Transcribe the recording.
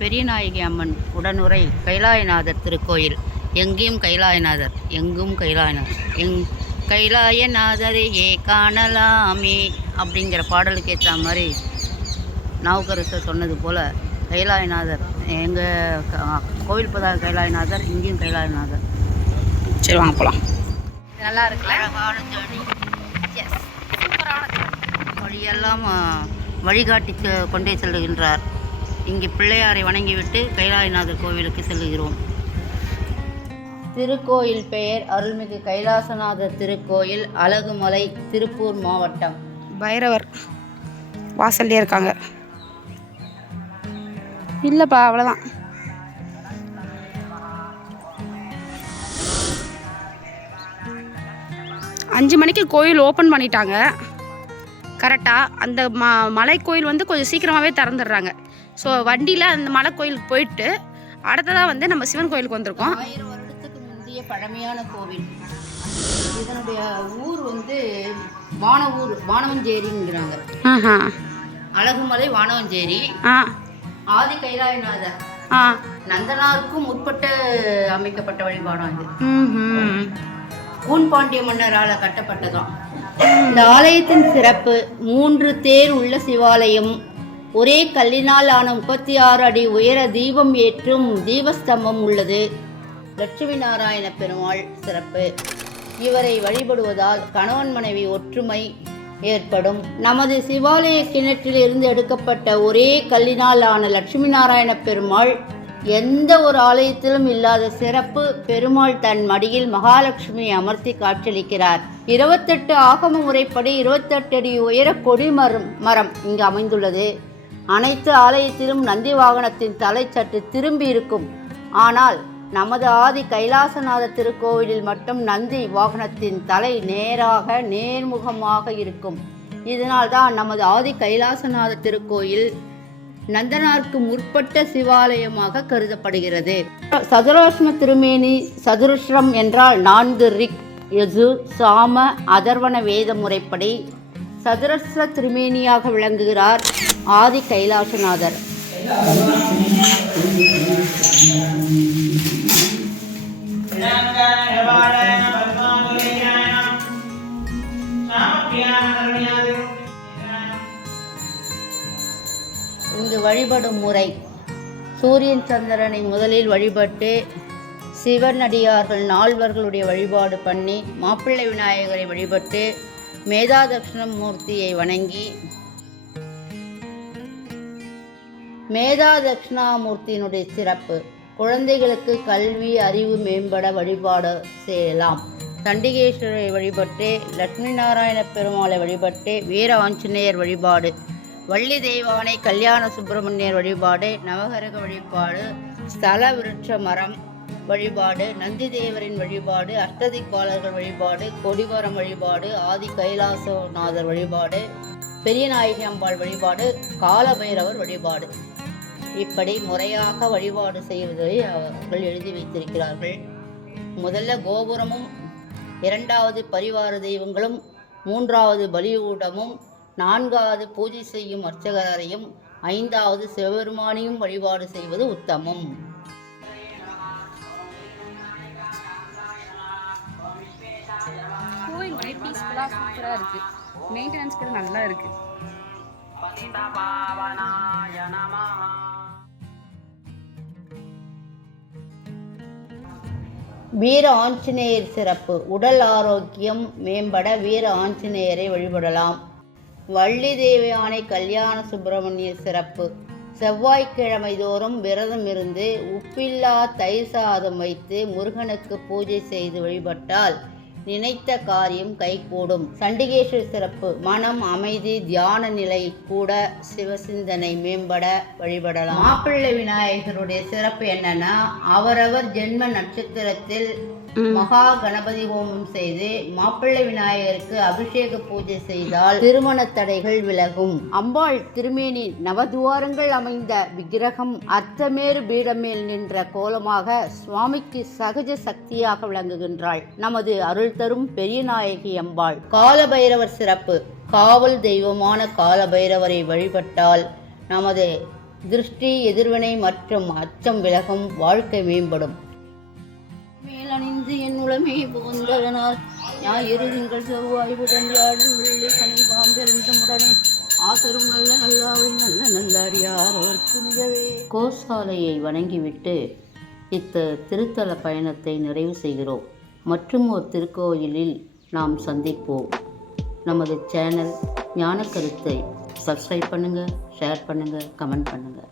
பெரியநாயகி அம்மன் உடனுரை கைலாயநாதர் திருக்கோயில். எங்கேயும் கைலாயநாதர், எங்கும் கைலாயநாதர், கைலாயநாதரையே காணலாமே அப்படிங்கிற பாடலுக்கு ஏற்ற மாதிரி நாவுக்கரசர் சொன்னது போல் கைலாயநாதர் எங்கள் கோவில் பதாக கைலாயநாதர், இங்கேயும் கைலாயநாதர். சரி வாங்க போகலாம். நல்லா இருக்கு, அழகான ஜேர்னி, சூப்பரான வழியெல்லாம் வழிகாட்டி கொண்டே செல்லுகின்றார். இங்கே பிள்ளையாரை வணங்கிவிட்டு கைலாயநாதர் கோவிலுக்கு செல்லுகிறோம். திருக்கோயில் பெயர் அருள்மிகு கைலாசநாதர் திருக்கோயில், அழகுமலை, திருப்பூர் மாவட்டம். பைரவர் வாசல்லே இருக்காங்க. இல்லைப்பா, அவ்வளோதான். அஞ்சு மணிக்கு கோயில் ஓப்பன் பண்ணிட்டாங்க கரெக்டாக. அந்த மலை கோயில் வந்து கொஞ்சம் சீக்கிரமாகவே திறந்துடுறாங்க. ஸோ வண்டியில் அந்த மலை கோயிலுக்கு போயிட்டு அடுத்ததாக வந்து நம்ம சிவன் கோயிலுக்கு வந்திருக்கோம். 1000 வருடத்துக்கு முந்தைய பழமையான கோவில். இதனுடைய ஊர் வந்து வானவஞ்சேரிங்கிறாங்க. அழகுமலை வானவஞ்சேரி. ஆதி கைலாயநாதர் நந்தனாருக்கும் முற்பட்டு அமைக்கப்பட்ட வழிபாடம் இது. கூன்பாண்டிய மன்னரால் கட்டப்பட்டதாம். இந்த ஆலயத்தின் சிறப்பு 3 தேர் உள்ள சிவாலயம், ஒரே கல்லினால் ஆன 36 அடி உயர தீபம் ஏற்றும் தீபஸ்தம்பம் உள்ளது. லட்சுமி நாராயண பெருமாள் சிறப்பு. இவரை வழிபடுவதால் கணவன் மனைவி ஒற்றுமை ஏற்படும். நமது சிவாலய கிணற்றிலிருந்து எடுக்கப்பட்ட ஒரே கல்லினால் ஆன லட்சுமி நாராயண பெருமாள் எந்த ஒரு ஆலயத்திலும் இல்லாத சிறப்பு. பெருமாள் தன் மடியில் மகாலட்சுமி அமர்த்தி காட்சியளிக்கிறார். 28 ஆகம முறைப்படி 28 அடி உயர கொடி மரம் இங்கு அமைந்துள்ளது. அனைத்து ஆலயத்திலும் நந்தி வாகனத்தின் தலை சற்று திரும்பி இருக்கும். ஆனால் நமது ஆதி கைலாசநாத திருக்கோவிலில் மட்டும் நந்தி வாகனத்தின் தலை நேர்முகமாக இருக்கும். இதனால்தான் நமது ஆதி கைலாசநாத திருக்கோயில் நந்தனாருக்கு முற்பட்ட சிவாலயமாக கருதப்படுகிறது. சதுராஷ்ம திருமேனி. சதுரஸ்ரம் என்றால் 4 ரிக், யஜு, சாம, அதர்வண வேத முறைப்படி சதுரஸ்ர திருமேனியாக விளங்குகிறார் ஆதி கைலாசநாதர். இங்கு வழிபடும் முறை: சூரியன் சந்திரனை முதலில் வழிபட்டு சிவனடியார்கள் 4வர்களுடைய வழிபாடு பண்ணி மாப்பிள்ளை விநாயகரை வழிபட்டு மேதா தட்சிணமூர்த்தியை வணங்கி மேதா தட்சிணாமூர்த்தியினுடைய சிறப்பு: குழந்தைகளுக்கு கல்வி அறிவு மேம்பட வழிபாடு செய்யலாம். சண்டிகேஸ்வரரை வழிபட்டு லட்சுமி நாராயண பெருமாளை வழிபட்டு வீர ஆஞ்சநேயர் வழிபாடு, வள்ளி தெய்வானை கல்யாண சுப்பிரமணியர் வழிபாடு, நவகரக வழிபாடு, ஸ்தல விருட்ச மரம் வழிபாடு, நந்தி தேவரின் வழிபாடு, அஷ்டதிக்பாலர்கள் வழிபாடு, கொடிமரம் வழிபாடு, ஆதி கைலாசநாதர் வழிபாடு, பெரியநாயகி அம்பாள் வழிபாடு, காலபைரவர் வழிபாடு. இப்படி முறையாக வழிபாடு செய்வதை அவர்கள் எழுதி வைத்திருக்கிறார்கள். முதல்ல கோபுரமும், 2வது பரிவார தெய்வங்களும், 3வது பலியூடமும், 4வது பூஜை செய்யும் அர்ச்சகரையும், 5வது சிவபெருமானையும் வழிபாடு செய்வது உத்தமம். கோயில் ஒரே பீஸ்ஃபுல்லாக சூப்பராக இருக்குது. மெயின்டெனன்ஸ் கூட நல்லா இருக்குது. வீர ஆஞ்சநேயர் சிறப்பு. உடல் ஆரோக்கியம் மேம்பட வீர ஆஞ்சநேயரை வழிபடலாம். வள்ளி தேவயானை கல்யாண சுப்பிரமணியர் சிறப்பு. செவ்வாய்க்கிழமை தோறும் விரதம் இருந்து உப்பில்லா தயிர் சாதம் வைத்து முருகனுக்கு பூஜை செய்து வழிபட்டால் நினைத்த காரியம் கைகூடும். சண்டிகேஸ்வரர் சிறப்பு. மனம் அமைதி, தியான நிலை கூட சிவசிந்தனை மேம்பட வழிபடலாம். மாப்பிள்ளை விநாயகருடைய சிறப்பு என்னன்னா, அவரவர் ஜென்ம நட்சத்திரத்தில் மகா கணபதி ஹோமம் செய்து மாப்பிள்ளை விநாயகருக்கு அபிஷேக பூஜை செய்தால் திருமண தடைகள் விலகும். அம்பாள் திருமேனி நவதுவாரங்கள் அமைந்த விக்கிரகம் அர்த்தமேறு பீடமேல் நின்ற கோலமாக சுவாமிக்கு சகஜ சக்தியாக விளங்குகின்றாள். நமது அருள் தரும் பெரிய நாயகி அம்பாள். காலபைரவர் சிறப்பு. காவல் தெய்வமான காலபைரவரை வழிபட்டால் நமது திருஷ்டி, எதிர்வினை மற்றும் அச்சம் விலகும், வாழ்க்கை மேம்படும். மேலணிந்து என் உளமே புகுந்ததனால் ஞாயிறு திங்கள் செவ்வாய் புதன் வியாழன் வெள்ளி சனி பாம்பெருந்தமுடனே ஆசரும் நல்ல நல்லாவை நல்ல நல்லடியார் அவருக்கு மிகவே. கோசாலையை வணங்கிவிட்டு திருத்தல பயணத்தை நிறைவு செய்கிறோம். மற்றும் ஒரு திருக்கோயிலில் நாம் சந்திப்போம். நமது சேனல் ஞான கருத்தை சப்ஸ்கிரைப் பண்ணுங்கள், ஷேர் பண்ணுங்கள், கமெண்ட் பண்ணுங்கள்.